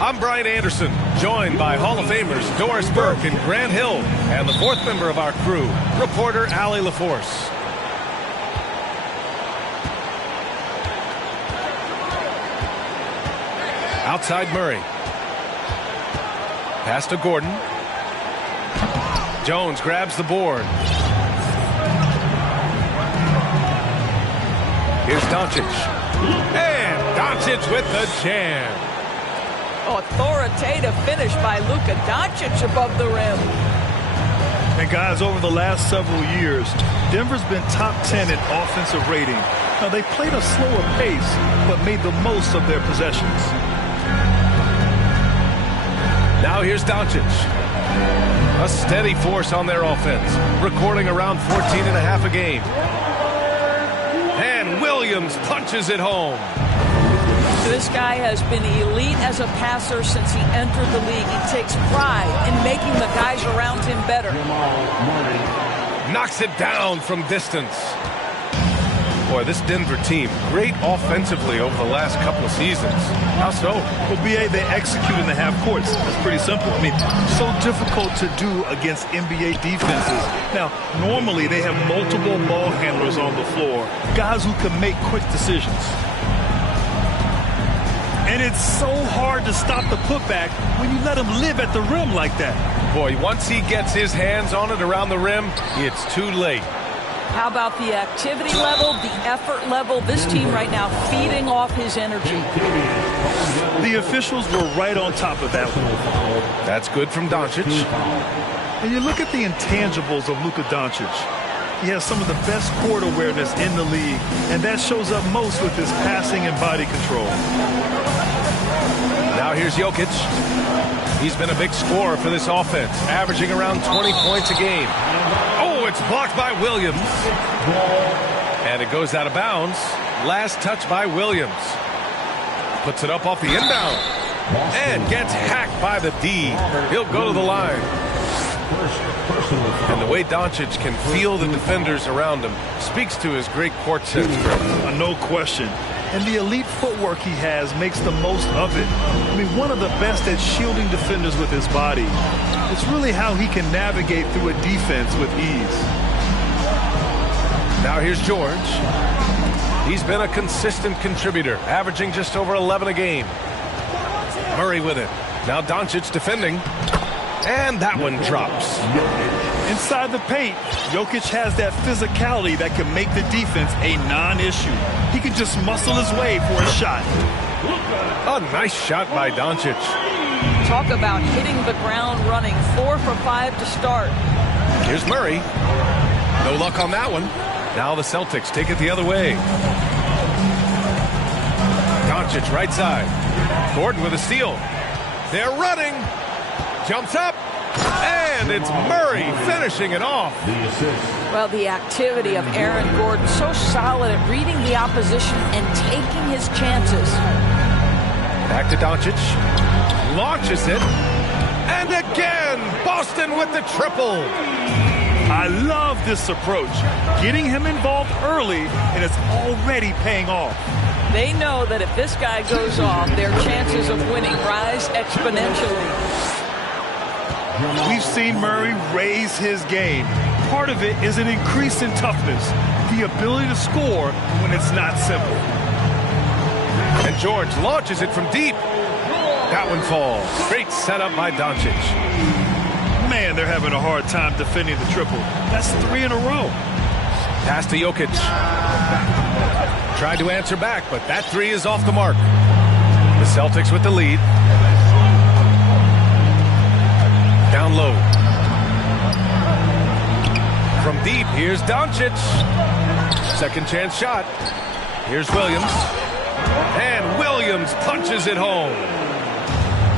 I'm Brian Anderson, joined by Hall of Famers Doris Burke and Grant Hill, and the fourth member of our crew, reporter Allie LaForce. Outside Murray. Pass to Gordon. Jones grabs the board. Here's Doncic. And Doncic with the jam. Authoritative finish by Luka Doncic above the rim. And guys, over the last several years, Denver's been top 10 in offensive rating. Now, they played a slower pace, but made the most of their possessions. Now here's Doncic. A steady force on their offense, recording around 14.5 a game. And Williams punches it home. This guy has been elite as a passer since he entered the league. He takes pride in making the guys around him better. Knocks it down from distance. Boy, this Denver team, great offensively over the last couple of seasons. How so? Well, B.A., they execute in the half courts. It's pretty simple. I mean, so difficult to do against NBA defenses. Now, normally they have multiple ball handlers on the floor, guys who can make quick decisions. And it's so hard to stop the putback when you let him live at the rim like that. Boy, once he gets his hands on it around the rim, it's too late. How about the activity level, the effort level? This team right now feeding off his energy. The officials were right on top of that one. That's good from Doncic. And you look at the intangibles of Luka Doncic. He has some of the best court awareness in the league, and that shows up most with his passing and body control. Now here's Jokic. He's been a big scorer for this offense, averaging around 20 points a game. Oh, it's blocked by Williams. And it goes out of bounds. Last touch by Williams. Puts it up off the inbound. And gets hacked by the D. He'll go to the line. And the way Doncic can feel the defenders around him speaks to his great court sense. No question. And the elite footwork he has makes the most of it. I mean, one of the best at shielding defenders with his body. It's really how he can navigate through a defense with ease. Now here's George. He's been a consistent contributor, averaging just over 11 a game. Murray with it. Now Doncic defending. And that one drops. Inside the paint, Jokic has that physicality that can make the defense a non-issue. He can just muscle his way for a shot. A nice shot by Doncic. Talk about hitting the ground running. 4 for 5 to start. Here's Murray. No luck on that one. Now the Celtics take it the other way. Doncic right side. Gordon with a steal. They're running. Jumps up, and it's Murray finishing it off. Well, the activity of Aaron Gordon, so solid at reading the opposition and taking his chances. Back to Doncic. Launches it. And again, Boston with the triple. I love this approach. Getting him involved early, and it's already paying off. They know that if this guy goes off, their chances of winning rise exponentially. We've seen Murray raise his game. Part of it is an increase in toughness, the ability to score when it's not simple. And George launches it from deep. That one falls. Great setup by Doncic. Man, they're having a hard time defending the triple. That's 3 in a row. Pass to Jokic. Tried to answer back, but that 3 is off the mark. The Celtics with the lead. Down low. From deep, here's Doncic. Second chance shot. Here's Williams. And Williams punches it home.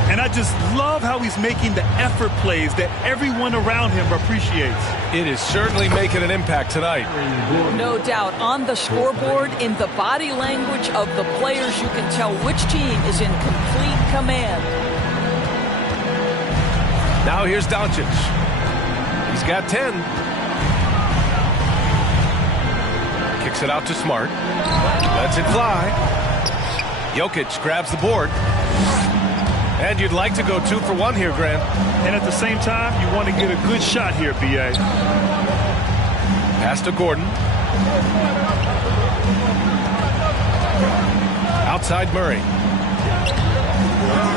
And I just love how he's making the effort plays that everyone around him appreciates. It is certainly making an impact tonight. No doubt. On the scoreboard, in the body language of the players, you can tell which team is in complete command. Now here's Doncic. He's got 10. Kicks it out to Smart. Lets it fly. Jokic grabs the board. And you'd like to go 2 for 1 here, Grant. And at the same time, you want to get a good shot here, B.A. Pass to Gordon. Outside Murray.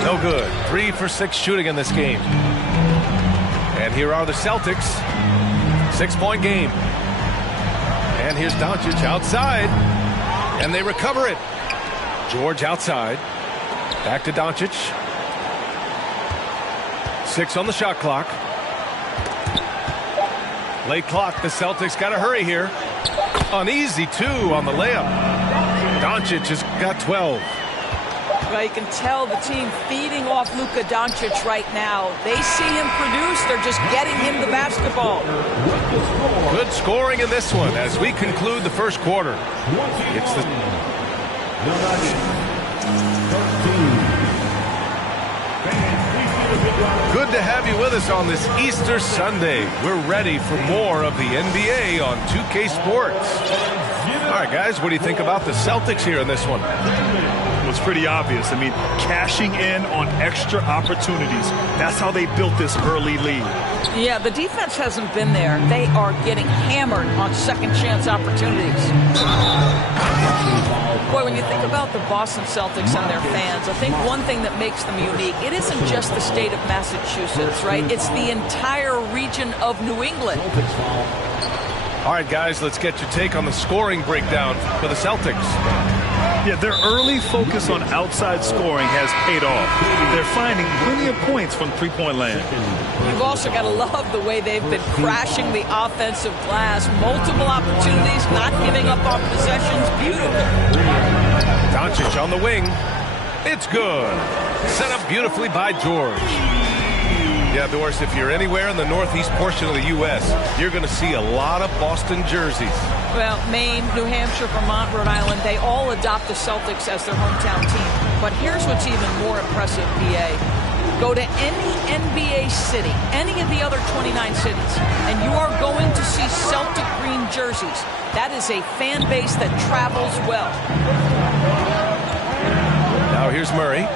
No good. 3 for 6 shooting in this game. And here are the Celtics. 6-point game. And here's Doncic outside. And they recover it. George outside. Back to Doncic. 6 on the shot clock. Late clock. The Celtics got to hurry here. Uneasy 2 on the layup. Doncic has got 12. Well, you can tell the team feeding off Luka Doncic right now. They see him produce. They're just getting him the basketball. Good scoring in this one as we conclude the first quarter. It's the... Good to have you with us on this Easter Sunday. We're ready for more of the NBA on 2K Sports. All right, guys, what do you think about the Celtics here in this one? Well, it's pretty obvious. I mean, cashing in on extra opportunities. That's how they built this early lead. Yeah, the defense hasn't been there. They are getting hammered on second chance opportunities. Boy, when you think about the Boston Celtics and their fans, I think one thing that makes them unique, it isn't just the state of Massachusetts, right? It's the entire region of New England. All right, guys, let's get your take on the scoring breakdown for the Celtics. Yeah, their early focus on outside scoring has paid off. They're finding plenty of points from three-point land. You've also got to love the way they've been crashing the offensive glass. Multiple opportunities, not giving up on possessions. Beautiful. Doncic on the wing. It's good. Set up beautifully by George. Yeah, Doris, if you're anywhere in the northeast portion of the U.S., you're going to see a lot of Boston jerseys. Well, Maine, New Hampshire, Vermont, Rhode Island, they all adopt the Celtics as their hometown team. But here's what's even more impressive, BA. Go to any NBA city, any of the other 29 cities, and you are going to see Celtic green jerseys. That is a fan base that travels well. Now here's Murray.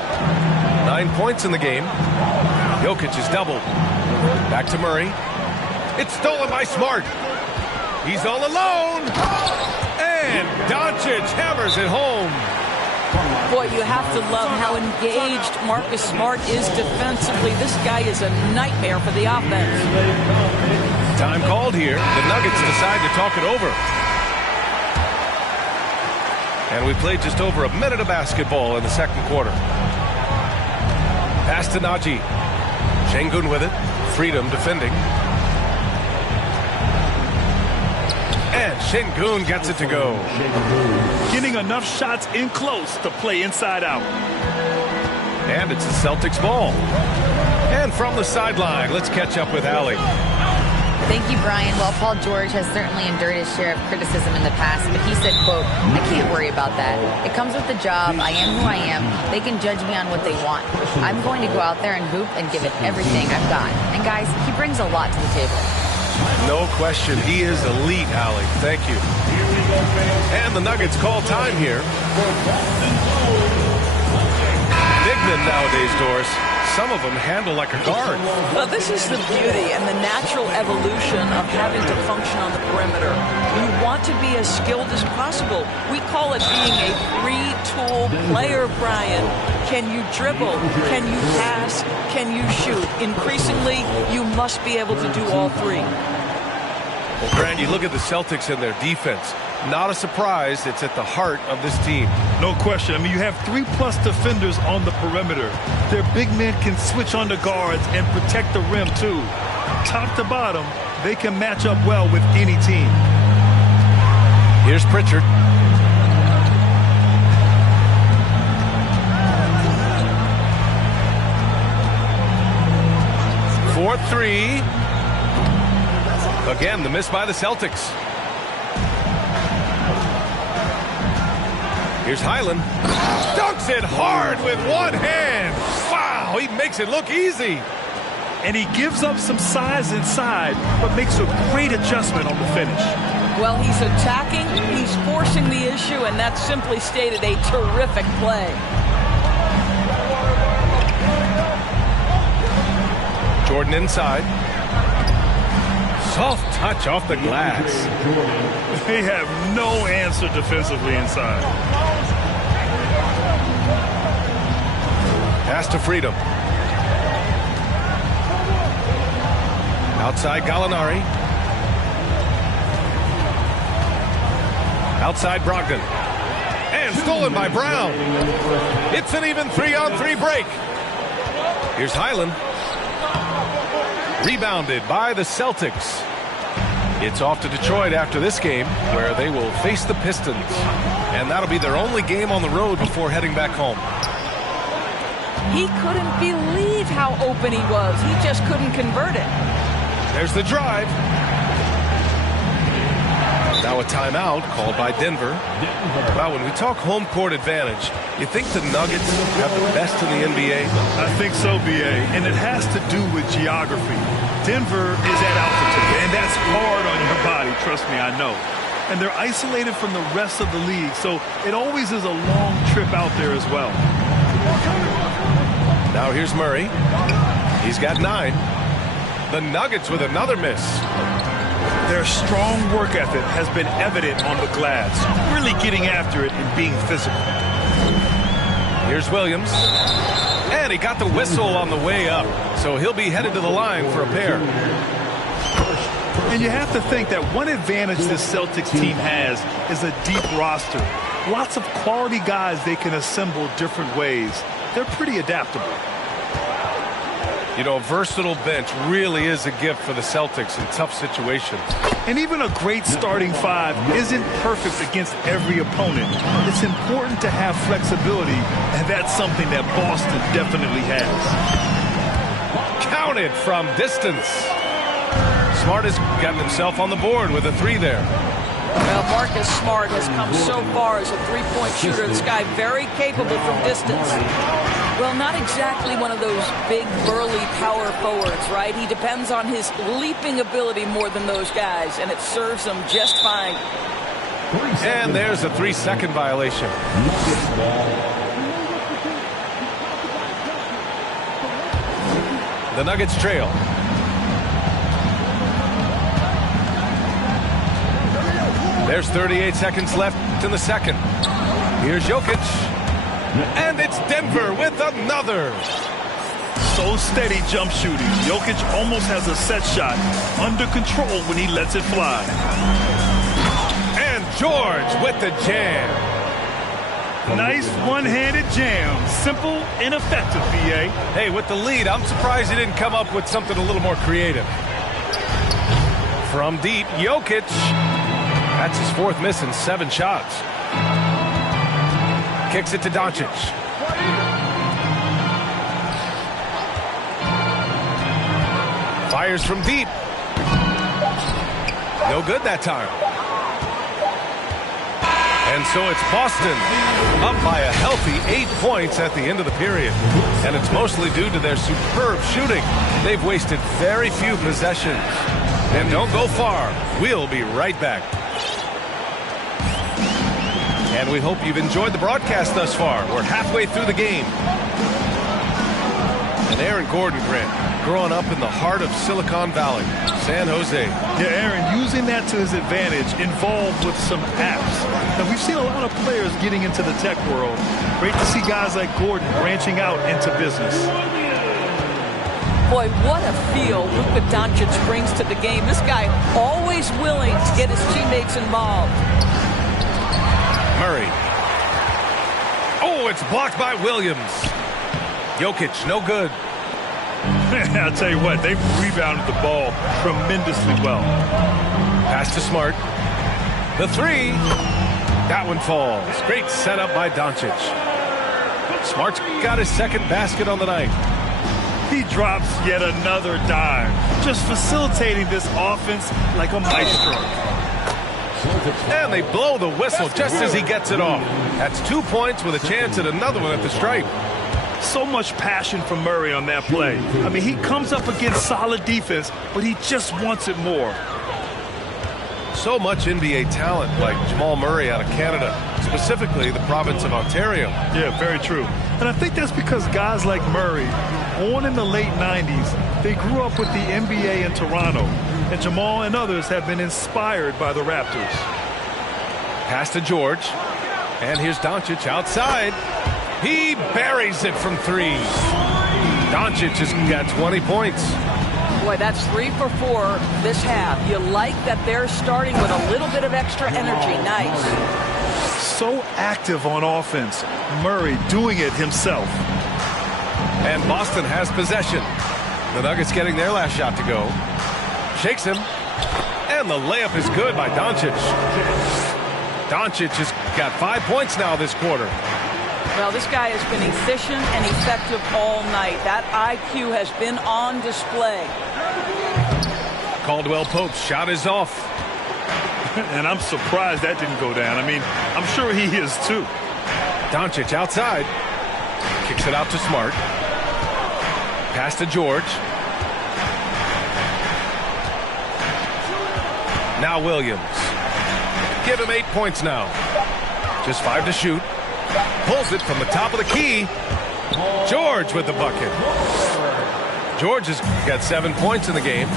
9 points in the game. Jokic is doubled. Back to Murray. It's stolen by Smart. He's all alone. And Doncic hammers it home. Boy, you have to love how engaged Marcus Smart is defensively. This guy is a nightmare for the offense. Time called here. The Nuggets decide to talk it over. And we played just over a minute of basketball in the second quarter. Pass to Najee. Şengün with it. Freedom defending. And Şengün gets it to go. Getting enough shots in close to play inside out. And it's the Celtics ball. And from the sideline, let's catch up with Allie. Thank you, Brian. Well, Paul George has certainly endured his share of criticism in the past, but he said, quote, "I can't worry about that. It comes with the job. I am who I am. They can judge me on what they want. I'm going to go out there and hoop and give it everything I've got." And guys, he brings a lot to the table. No question. He is elite, Allie. Thank you. And the Nuggets call time here. Big men nowadays, Doris. some of them handle like a guard. Well, this is the beauty and the natural evolution of having to function on the perimeter. You want to be as skilled as possible. We call it being a three-tool player, Brian. Can you dribble? Can you pass? Can you shoot? Increasingly, you must be able to do all three. Well, Grant, you look at the Celtics and their defense. Not a surprise. It's at the heart of this team. No question. I mean, you have 3+ defenders on the perimeter. Their big men can switch on the guards and protect the rim, too. Top to bottom, they can match up well with any team. Here's Pritchard. For three. Again, the miss by the Celtics. Here's Highland. Dunks it hard with one hand. Wow, he makes it look easy. And he gives up some size inside, but makes a great adjustment on the finish. Well, he's attacking, he's forcing the issue, and that's simply stated a terrific play. Jordan inside. Soft touch off the glass. They have no answer defensively inside. Pass to Freedom. Outside Gallinari. Outside Brogdon. And stolen by Brown. It's an even 3-on-3 break. Here's Highland. Rebounded by the Celtics. It's off to Detroit after this game, where they will face the Pistons. And that'll be their only game on the road before heading back home. He couldn't believe how open he was. He just couldn't convert it. There's the drive. Now a timeout called by Denver. Well, when we talk home court advantage, you think the Nuggets have the best in the NBA? I think so, B.A., and it has to do with geography. Denver is at altitude, and that's hard on your body, trust me, I know. And they're isolated from the rest of the league, so it always is a long trip out there as well. Now here's Murray. He's got 9. The Nuggets with another miss. Their strong work ethic has been evident on the glass, really getting after it and being physical. Here's Williams. And he got the whistle on the way up, so he'll be headed to the line for a pair. And you have to think that one advantage this Celtics team has is a deep roster. Lots of quality guys they can assemble different ways. They're pretty adaptable. You know, a versatile bench really is a gift for the Celtics in tough situations. And even a great starting five isn't perfect against every opponent. It's important to have flexibility, and that's something that Boston definitely has. Counted from distance. Smart has gotten himself on the board with a 3 there. Well, Marcus Smart has come so far as a three-point shooter. This guy very capable from distance. Well, not exactly one of those big, burly power forwards, right? He depends on his leaping ability more than those guys, and it serves him just fine. And there's a 3-second violation. The Nuggets trail. There's 38 seconds left in the second. Here's Jokic. And it's Denver with another. So steady jump shooting. Jokic almost has a set shot under control when he lets it fly. And George with the jam. Nice one-handed jam. Simple and effective, B.A. Hey, with the lead, I'm surprised he didn't come up with something a little more creative. From deep, Jokic. That's his 4th miss in 7 shots. Kicks it to Doncic. Fires from deep. No good that time. And so it's Boston up by a healthy 8 points at the end of the period. And it's mostly due to their superb shooting. They've wasted very few possessions. And don't go far. We'll be right back. And we hope you've enjoyed the broadcast thus far. We're halfway through the game. And Aaron Gordon, Grant, growing up in the heart of Silicon Valley, San Jose. Yeah, Aaron, using that to his advantage, involved with some apps. Now, we've seen a lot of players getting into the tech world. Great to see guys like Gordon branching out into business. Boy, what a feel Luka Doncic brings to the game. This guy always willing to get his teammates involved. Murray. Oh, it's blocked by Williams. Jokic, no good. I'll tell you what, they've rebounded the ball tremendously well. Pass to Smart. The three. That one falls. Great setup by Doncic. Smart's got his second basket on the night. He drops yet another dime, just facilitating this offense like a maestro. And they blow the whistle just as he gets it off. That's 2 points with a chance at another one at the stripe. So much passion from Murray on that play. I mean, he comes up against solid defense, but he just wants it more. So much NBA talent like Jamal Murray out of Canada, specifically the province of Ontario. Yeah, very true. And I think that's because guys like Murray, born in the late 90s, they grew up with the NBA in Toronto. And Jamal and others have been inspired by the Raptors. Pass to George. And here's Doncic outside. He buries it from three. Doncic has got 20 points. Boy, that's 3 for 4 this half. You like that they're starting with a little bit of extra energy. Nice. So active on offense. Murray doing it himself. And Boston has possession. The Nuggets getting their last shot to go. Shakes him. And the layup is good by Doncic. Doncic has got 5 points now this quarter. Well, this guy has been efficient and effective all night. That IQ has been on display. Caldwell Pope's shot is off. And I'm surprised that didn't go down. I mean, I'm sure he is too. Doncic outside. Kicks it out to Smart. Pass to George. Now Williams. Give him 8 points now. Just 5 to shoot. Pulls it from the top of the key. George with the bucket. George has got 7 points in the game.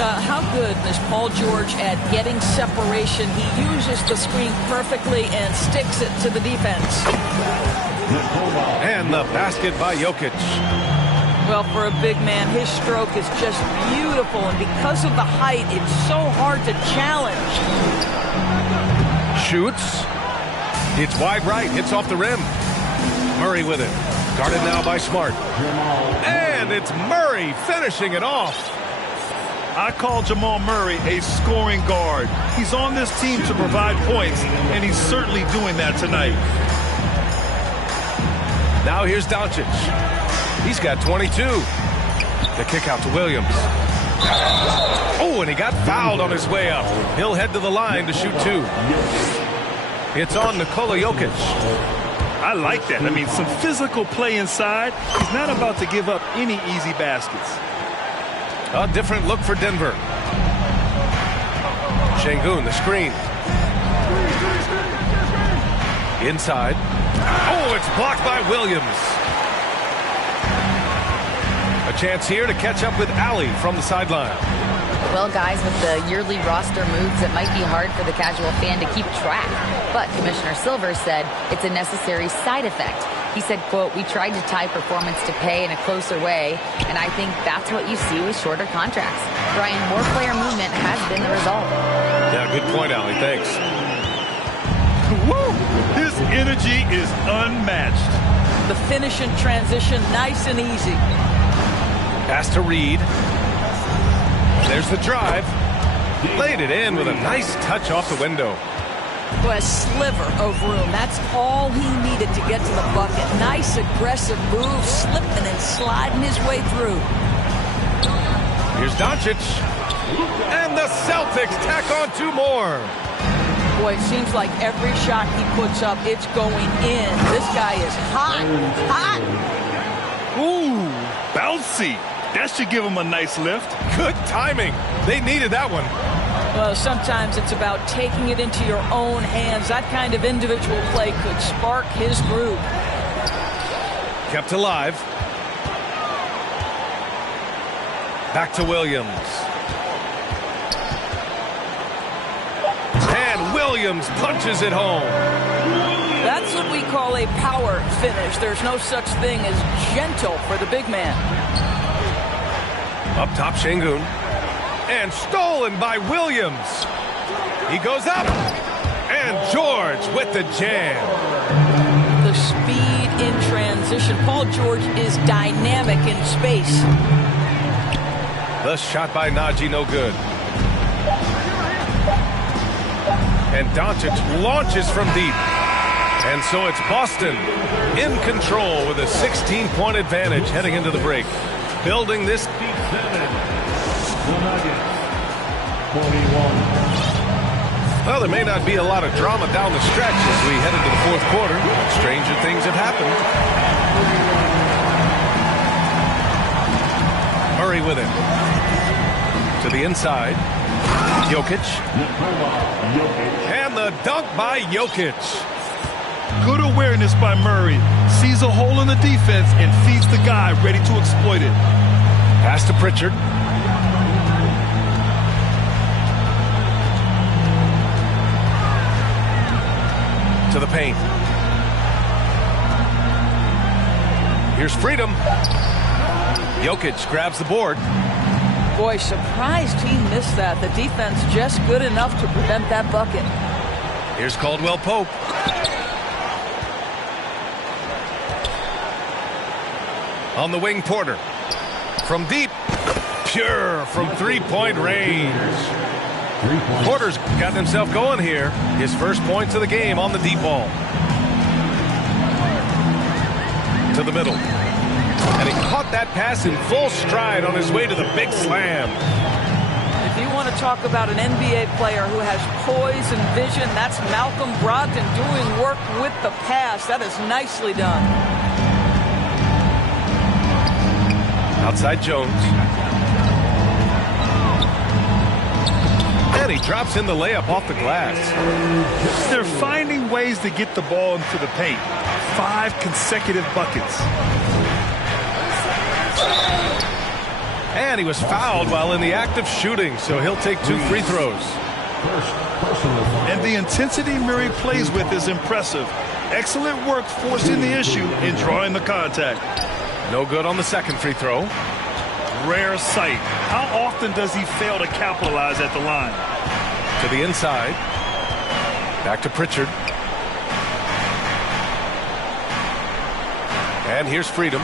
How good is Paul George at getting separation? He uses the screen perfectly and sticks it to the defense. And the basket by Jokic. Well, for a big man, his stroke is just beautiful. And because of the height, it's so hard to challenge. Shoots. It's wide right. Hits off the rim. Murray with it. Guarded now by Smart. And it's Murray finishing it off. I call Jamal Murray a scoring guard. He's on this team to provide points, and he's certainly doing that tonight. Now here's Doncic. He's got 22. The kick out to Williams. Oh, and he got fouled on his way up. He'll head to the line to shoot 2. It's on Nikola Jokic. I like that. I mean, some physical play inside. He's not about to give up any easy baskets. A different look for Denver. Şengün, the screen. Inside. Oh, it's blocked by Williams. A chance here to catch up with Allie from the sideline. Well, guys, with the yearly roster moves, it might be hard for the casual fan to keep track. But Commissioner Silver said it's a necessary side effect. He said, quote, "We tried to tie performance to pay in a closer way, and I think that's what you see with shorter contracts." Brian, more player movement has been the result. Yeah, good point, Allie. Thanks. Woo! His energy is unmatched. The finish in transition, nice and easy. Pass to Reed. There's the drive. Laid it in with a nice touch off the window. A sliver of room. That's all he needed to get to the bucket. Nice aggressive move, slipping and sliding his way through. Here's Doncic. And the Celtics tack on 2 more. Boy, it seems like every shot he puts up, it's going in. This guy is hot. Hot. Ooh, bouncy. That should give him a nice lift. Good timing. They needed that one. Well, sometimes it's about taking it into your own hands. That kind of individual play could spark his groove. Kept alive. Back to Williams. And Williams punches it home. That's what we call a power finish. There's no such thing as gentle for the big man. Up top, Şengün. And stolen by Williams. He goes up. And George with the jam. The speed in transition. Paul George is dynamic in space. The shot by Naji, no good. And Doncic launches from deep. And so it's Boston in control with a 16-point advantage heading into the break. Building this defense. Well, there may not be a lot of drama down the stretch as we head into the fourth quarter. Stranger things have happened. Murray with it. To the inside. Jokic. And the dunk by Jokic. Good awareness by Murray. Sees a hole in the defense and feeds the guy ready to exploit it. Pass to Pritchard. To the paint. Here's freedom. Jokic grabs the board. Boy, surprised he missed that. The defense just good enough to prevent that bucket. Here's Caldwell Pope. On the wing, Porter. From deep. Pure from three-point range. Porter's gotten himself going here. His first points of the game on the deep ball. To the middle. And he caught that pass in full stride on his way to the big slam. If you want to talk about an NBA player who has poise and vision, that's Malcolm Brogdon doing work with the pass. That is nicely done. Outside Jones. And he drops in the layup off the glass. They're finding ways to get the ball into the paint. 5 consecutive buckets. And he was fouled while in the act of shooting, so he'll take 2 free throws. And the intensity Murray plays with is impressive. Excellent work forcing the issue and drawing the contact. No good on the second free throw. Rare sight. How often does he fail to capitalize at the line? To the inside. Back to Pritchard. And here's freedom.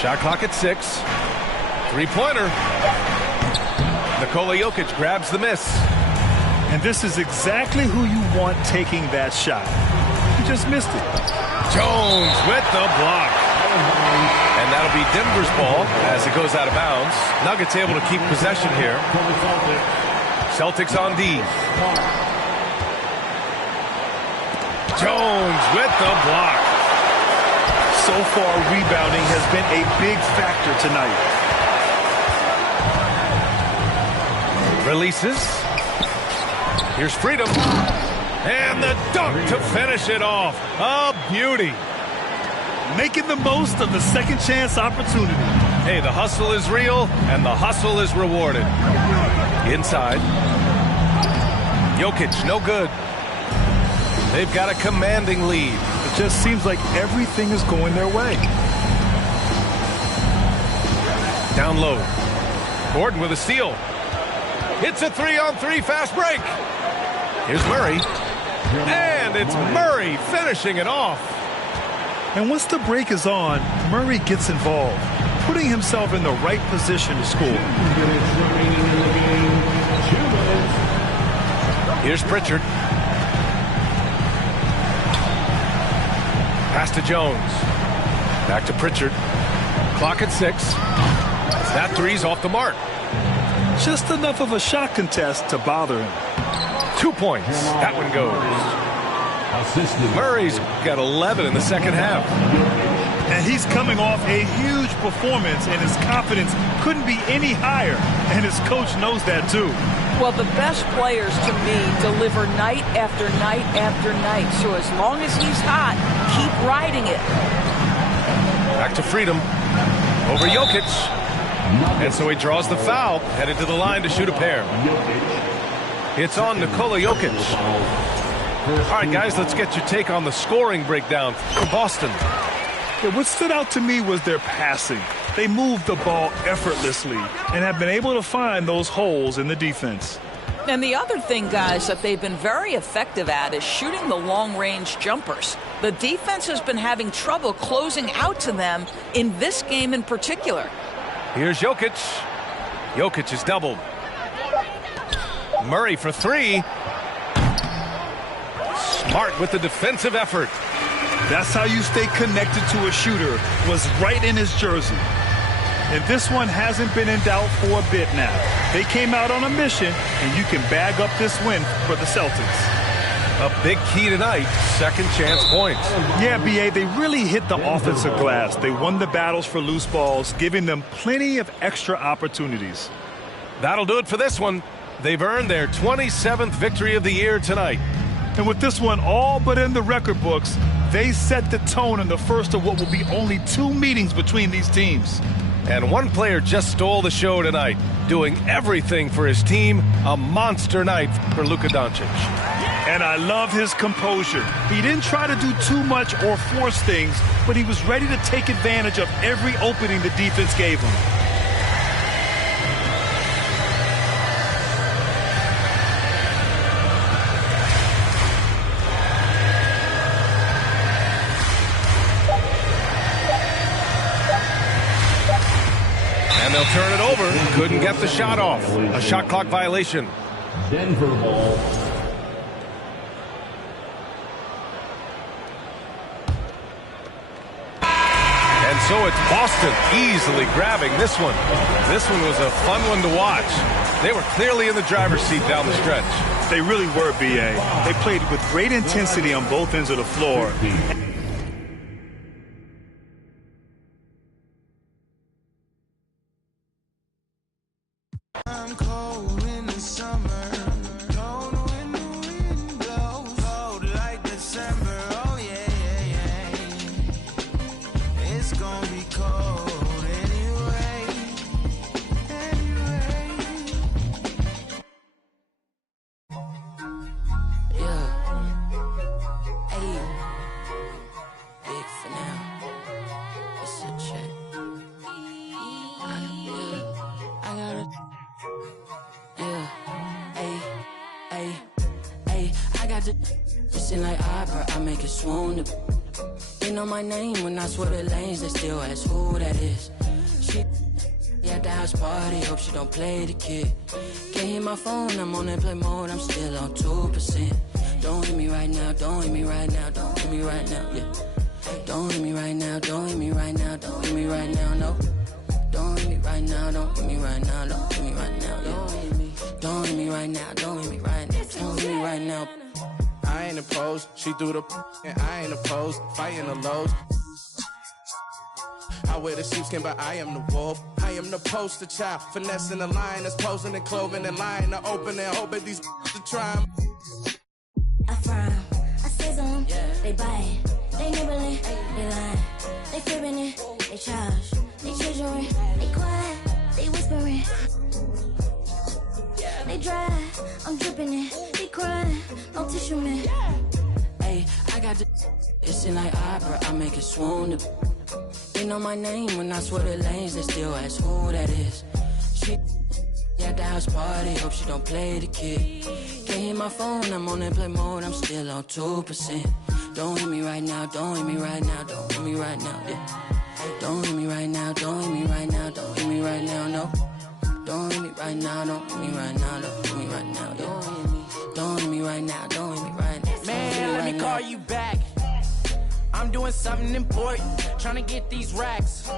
Shot clock at 6. Three-pointer. Nikola Jokic grabs the miss. And this is exactly who you want taking that shot. He just missed it. Jones with the block. And that'll be Denver's ball as it goes out of bounds. Nuggets able to keep possession here. Celtics on D. Jones with the block. So far, rebounding has been a big factor tonight. Releases. Here's freedom. And the dunk to finish it off. A beauty. Making the most of the second chance opportunity. Hey, the hustle is real, and the hustle is rewarded. Inside. Jokic, no good. They've got a commanding lead. It just seems like everything is going their way. Down low. Gordon with a steal. It's a 3-on-3 fast break. Here's Murray. And it's Murray finishing it off. And once the break is on, Murray gets involved, putting himself in the right position to score. Here's Pritchard. Pass to Jones. Back to Pritchard. Clock at 6. That three's off the mark. Just enough of a shot contest to bother him. 2 points. That one goes. Murray's got 11 in the second half. And he's coming off a huge performance, and his confidence couldn't be any higher. And his coach knows that, too. Well, the best players, to me, deliver night after night after night. So as long as he's hot, keep riding it. Back to freedom. Over Jokic. And so he draws the foul, headed to the line to shoot a pair. It's on Nikola Jokic. All right, guys, let's get your take on the scoring breakdown for Boston. Yeah, what stood out to me was their passing. They moved the ball effortlessly and have been able to find those holes in the defense. And the other thing, guys, that they've been very effective at is shooting the long-range jumpers. The defense has been having trouble closing out to them in this game in particular. Here's Jokic. Jokic is doubled. Murray for three. Smart with the defensive effort. That's how you stay connected to a shooter, was right in his jersey. And this one hasn't been in doubt for a bit now. They came out on a mission, and you can bag up this win for the Celtics. A big key tonight, second chance points. Yeah, B.A., they really hit the offensive glass. They won the battles for loose balls, giving them plenty of extra opportunities. That'll do it for this one. They've earned their 27th victory of the year tonight. And with this one all but in the record books, they set the tone in the first of what will be only 2 meetings between these teams. And one player just stole the show tonight, doing everything for his team. A monster night for Luka Doncic. And I love his composure. He didn't try to do too much or force things, but he was ready to take advantage of every opening the defense gave him. And they'll turn it over. Couldn't get the shot off. A shot clock violation. Denver ball. And so it's Boston easily grabbing this one. This one was a fun one to watch. They were clearly in the driver's seat down the stretch. They really were, B.A. They played with great intensity on both ends of the floor. I'm cold in the summer, cold when the wind blows, cold like December, oh yeah. It's gonna be cold anyway. Yeah. Hey. Big for now. It's a check. I gotta. Yeah, I got the listen like opera, I make it swoon. They know my name when I swear the lanes, they still ask who that is. She at the house party, hope she don't play the kid. Can't hear my phone, I'm on airplane mode, I'm still on 2%. Don't hit me right now, don't hit me right now, don't hit me right now, yeah. Don't hit me right now, don't hit me right now, don't hit me right now, no. Don't hit me right now, don't hit me right now, don't hit me right now, yeah. Don't hit me right now, don't hit me right now, don't hit me right now. I ain't opposed, she threw the and I ain't opposed, fighting the lows. I wear the sheepskin, but I am the wolf. I am the poster child, finessing the line that's posing and clothing and lying to open and hoping these to try. I frown, I sizzle them, they buy it, they nibbling, they lying, they fibbing it, they charge, they chiseling, they quiet, they whispering. They dry, I'm dripping it, they crying, no tissue man. Hey, I got the it's in like opera, I make it swoon. They know my name when I swear the lanes, they still ask who that is. She at the house party, hope she don't play the kid. Can't hear my phone, I'm on airplane mode, I'm still on 2%. Don't hit me right now, don't hit me right now, don't hit me right now, yeah. Don't hit me right now, don't hit me right now, don't hit me right now, no. Don't hit me right now, don't hit me right now, don't hit me right now, yeah. Don't hit me right now, don't hit me right now. Man, let me call you back. I'm doing something important, trying to get these racks.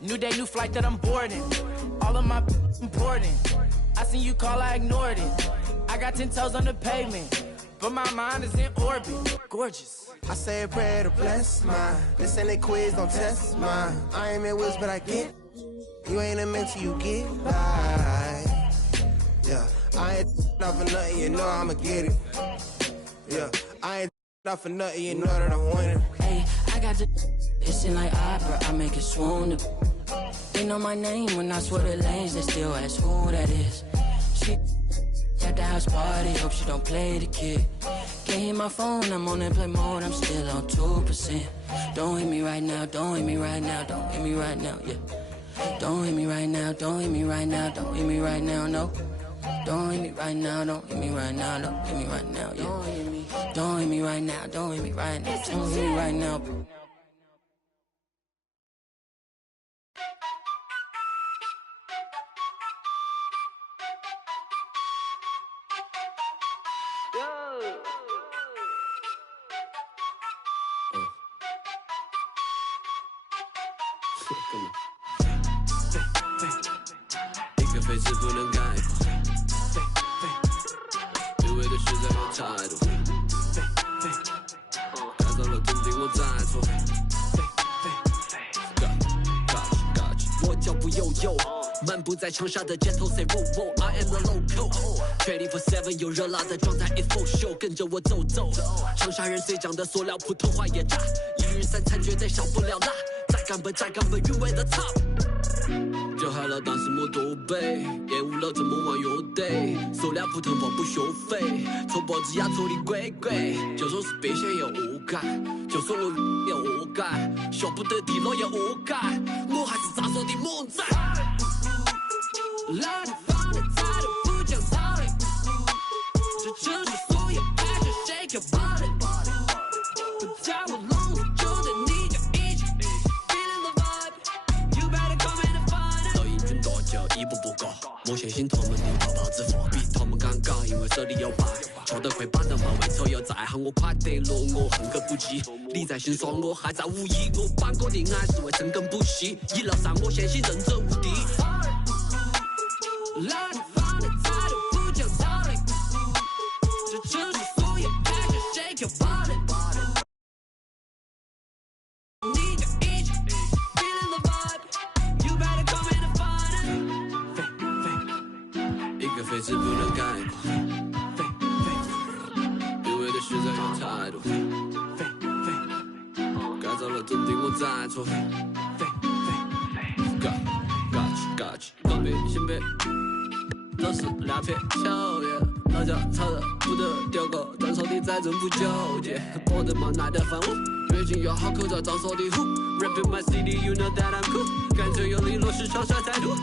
New day, new flight that I'm boarding. All of my important. I seen you call, I ignored it. I got 10 toes on the pavement, but my mind is in orbit. Gorgeous. I say a prayer to bless mine. This ain't a quiz, don't test mine. I ain't Midwest, but I get. You ain't a mentor, you get by. Yeah, I ain't not for nothing, you know I'ma get it. Yeah, I ain't not for nothing, you know that I'm winning. Hey, I got the it's in like opera, I make it swoon. They know my name when I swear the lanes, they still ask who that is. She at the house party, hope she don't play the kid. Can't hit my phone, I'm on airplane mode, I'm still on 2%. Don't hit me right now, don't hit me right now, don't hit me right now, yeah. Don't hit me right now, don't hit me right now, don't hit me right now, no. Don't hit me right now, don't hit me right now, don't hit me right now, yeah. Don't hit me right now, don't hit me right now, don't hit me right now.一个飞字不能概括，对为的是在有态度，改造了总定我在错。我脚步悠悠，漫步在长沙的街头 ，say whoa whoa，I am the local。24/7有热辣的状态 ，it for show， 跟着我走走。长沙人虽讲的塑料普通话也炸，一日三餐绝对少不了辣。再干杯，韵味的操！就嗨了，但是没多背，厌恶了这么玩乐队，塑料普通话不学费，搓脖子压搓的鬼鬼，就算是变相也恶改，就算我也恶改，学不得地了也恶改，我还是咋说的猛仔。来放的态度不讲道理，这城市所有爱就 shake your body， 不在我笼子就在你家一起。一步步高，我相信他们的泡泡之火比他们敢搞，因为手里有牌，跳得快把得慢，为错又再喊我快得落，我恨个不羁。你在心酸，我还在无意，我把我的爱是为深耕不息，一路上我相信人者无敌。来放的态度不讲道理，这城市所有爱就 shake your body。非字不能概括，因为的实在有态度，改造了总定我在错。Got you， 告别先别，都是两片秋叶，老家吵得不得丢狗，转手的再真不纠结，过得嘛耐得烦我，越近越好口罩照说的虎 ，Rapping my city，you know that I'm cool， 干脆用力落实长沙态度。